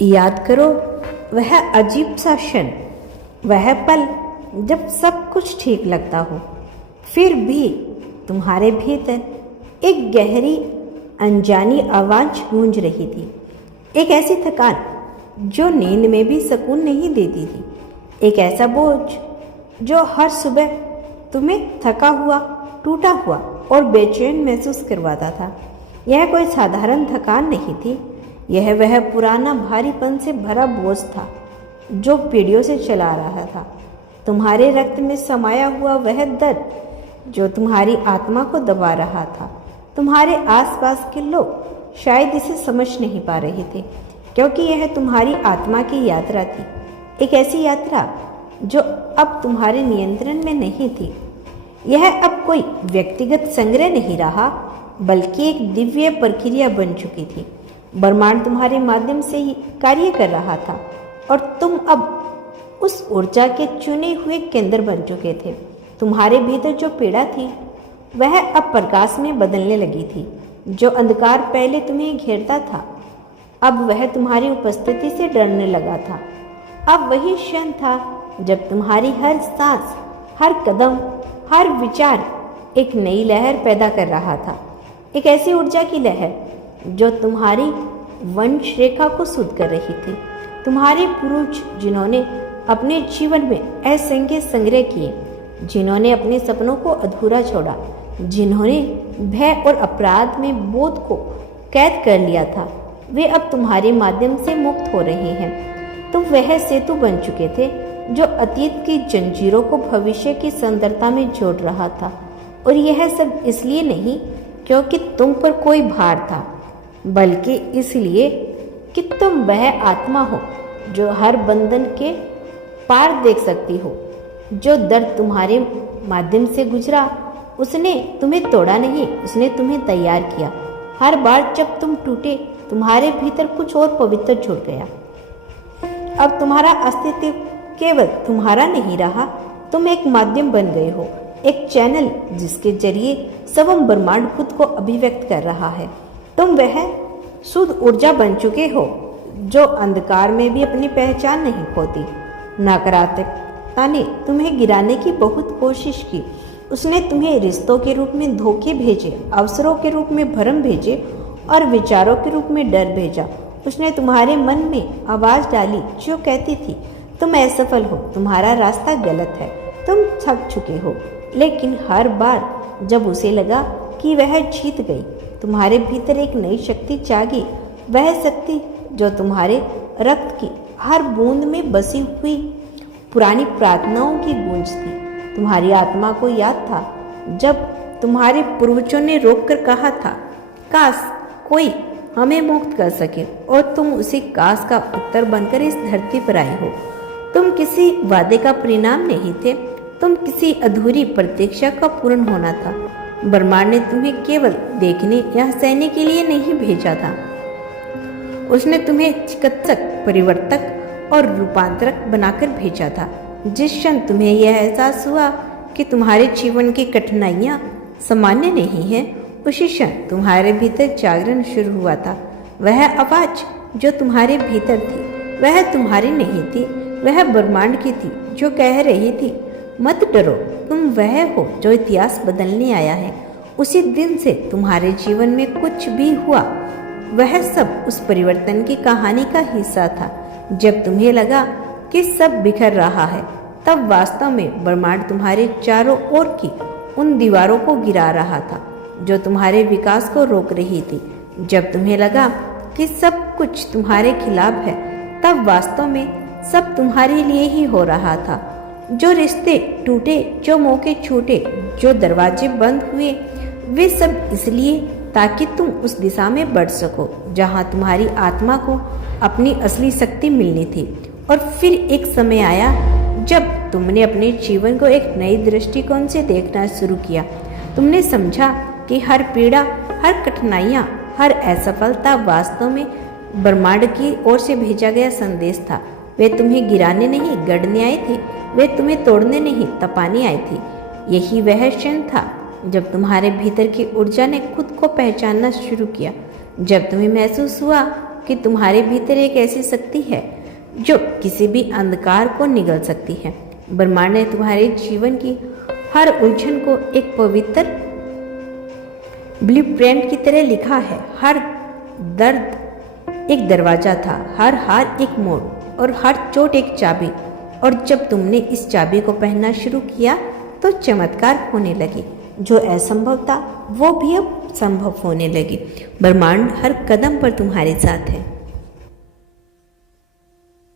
याद करो वह अजीब सा क्षण, वह पल जब सब कुछ ठीक लगता हो, फिर भी तुम्हारे भीतर एक गहरी अनजानी आवाज गूंज रही थी। एक ऐसी थकान जो नींद में भी सुकून नहीं देती थी, एक ऐसा बोझ जो हर सुबह तुम्हें थका हुआ, टूटा हुआ और बेचैन महसूस करवाता था। यह कोई साधारण थकान नहीं थी, यह वह पुराना भारीपन से भरा बोझ था जो पीढ़ियों से चला रहा था। तुम्हारे रक्त में समाया हुआ वह दर्द जो तुम्हारी आत्मा को दबा रहा था। तुम्हारे आसपास के लोग शायद इसे समझ नहीं पा रहे थे, क्योंकि यह तुम्हारी आत्मा की यात्रा थी, एक ऐसी यात्रा जो अब तुम्हारे नियंत्रण में नहीं थी। यह अब कोई व्यक्तिगत संग्रह नहीं रहा, बल्कि एक दिव्य प्रक्रिया बन चुकी थी। ब्रह्मांड तुम्हारे माध्यम से ही कार्य कर रहा था और तुम अब उस ऊर्जा के चुने हुए केंद्र बन चुके थे। तुम्हारे भीतर जो पीड़ा थी वह अब प्रकाश में बदलने लगी थी। जो अंधकार पहले तुम्हें घेरता था, अब वह तुम्हारी उपस्थिति से डरने लगा था। अब वही क्षण था जब तुम्हारी हर सांस, हर कदम, हर विचार एक नई लहर पैदा कर रहा था। एक ऐसी ऊर्जा की लहर जो तुम्हारी वंश रेखा को शुद्ध कर रही थी। तुम्हारे पूर्वज जिन्होंने अपने जीवन में असंख्य संग्रह किए, जिन्होंने अपने सपनों को अधूरा छोड़ा, जिन्होंने भय और अपराध में बोध को कैद कर लिया था, वे अब तुम्हारे माध्यम से मुक्त हो रहे हैं। तुम वह सेतु बन चुके थे जो अतीत की जंजीरों को भविष्य की सुंदरता में जोड़ रहा था। और यह सब इसलिए नहीं क्योंकि तुम पर कोई भार था, बल्कि इसलिए कि तुम वह आत्मा हो जो हर बंधन के पार देख सकती हो। जो दर्द तुम्हारे माध्यम से गुजरा, उसने तुम्हें तोड़ा नहीं, उसने तुम्हें तैयार किया। हर बार जब तुम टूटे, तुम्हारे भीतर कुछ और पवित्र जुड़ गया। अब तुम्हारा अस्तित्व केवल तुम्हारा नहीं रहा, तुम एक माध्यम बन गए हो, एक चैनल जिसके जरिए समग्र ब्रह्मांड खुद को अभिव्यक्त कर रहा है। तुम वह शुद्ध ऊर्जा बन चुके हो जो अंधकार में भी अपनी पहचान नहीं खोती। नकारात्मकता ने तुम्हें गिराने की बहुत कोशिश की। उसने तुम्हें रिश्तों के रूप में धोखे भेजे, अवसरों के रूप में भ्रम भेजे और विचारों के रूप में डर भेजा। उसने तुम्हारे मन में आवाज डाली जो कहती थी तुम असफल हो, तुम्हारा रास्ता गलत है, तुम थक चुके हो। लेकिन हर बार जब उसे लगा कि वह जीत गई, तुम्हारे भीतर एक नई शक्ति जागी। वह शक्ति जो तुम्हारे रक्त की हर बूंद में बसी हुई पुरानी प्रार्थनाओं की गूंज थी। तुम्हारी आत्मा को याद था जब तुम्हारे पूर्वजों ने रोककर कहा था, काश कोई हमें मुक्त कर सके, और तुम उसी काश का उत्तर बनकर इस धरती पर आए हो। तुम किसी वादे का परिणाम नहीं थे, तुम किसी अधूरी प्रतीक्षा का पूर्ण होना था। ब्रह्मांड ने तुम्हें केवल देखने या सहने के लिए नहीं भेजा था, उसने तुम्हें चिकित्सक, परिवर्तक और रूपांतरक बनाकर भेजा था। जिस क्षण तुम्हें यह एहसास हुआ कि तुम्हारे जीवन की कठिनाइयाँ सामान्य नहीं हैं, उसी क्षण तुम्हारे भीतर जागरण शुरू हुआ था। वह आवाज जो तुम्हारे भीतर थी वह तुम्हारी नहीं थी, वह ब्रह्मांड की थी जो कह रही थी, मत डरो, तुम वह हो जो इतिहास बदलने आया है। उसी दिन से तुम्हारे जीवन में कुछ भी हुआ, वह सब उस परिवर्तन की कहानी का हिस्सा था। जब तुम्हें लगा कि सब बिखर रहा है, तब वास्तव में ब्रह्मांड तुम्हारे चारों ओर की उन दीवारों को गिरा रहा था जो तुम्हारे विकास को रोक रही थी। जब तुम्हें लगा कि सब कुछ तुम्हारे खिलाफ है, तब वास्तव में सब तुम्हारे लिए ही हो रहा था। जो रिश्ते टूटे, जो मौके छूटे, जो दरवाजे बंद हुए, वे सब इसलिए ताकि तुम उस दिशा में बढ़ सको जहां तुम्हारी आत्मा को अपनी असली शक्ति मिलनी थी। और फिर एक समय आया जब तुमने अपने जीवन को एक नई दृष्टिकोण से देखना शुरू किया। तुमने समझा कि हर पीड़ा, हर कठिनाइयाँ, हर असफलता वास्तव में ब्रह्मांड की ओर से भेजा गया संदेश था। वे तुम्हें गिराने नहीं, गढ़ने आई थी, वे तुम्हें तोड़ने नहीं, तपाने आई थी। यही वह क्षण था जब तुम्हारे भीतर की ऊर्जा ने खुद को पहचानना शुरू किया, जब तुम्हें महसूस हुआ कि तुम्हारे भीतर एक ऐसी शक्ति है जो किसी भी अंधकार को निगल सकती है। ब्रह्मांड ने तुम्हारे जीवन की हर उलझन को एक पवित्र ब्लूप्रिंट की तरह लिखा है। हर दर्द एक दरवाजा था, हर हार एक मोड़ और हर चोट एक चाबी। और जब तुमने इस चाबी को पहनना शुरू किया तो चमत्कार होने लगे। जो असंभव था वो भी अब संभव होने लगी। ब्रह्मांड हर कदम पर तुम्हारे साथ है।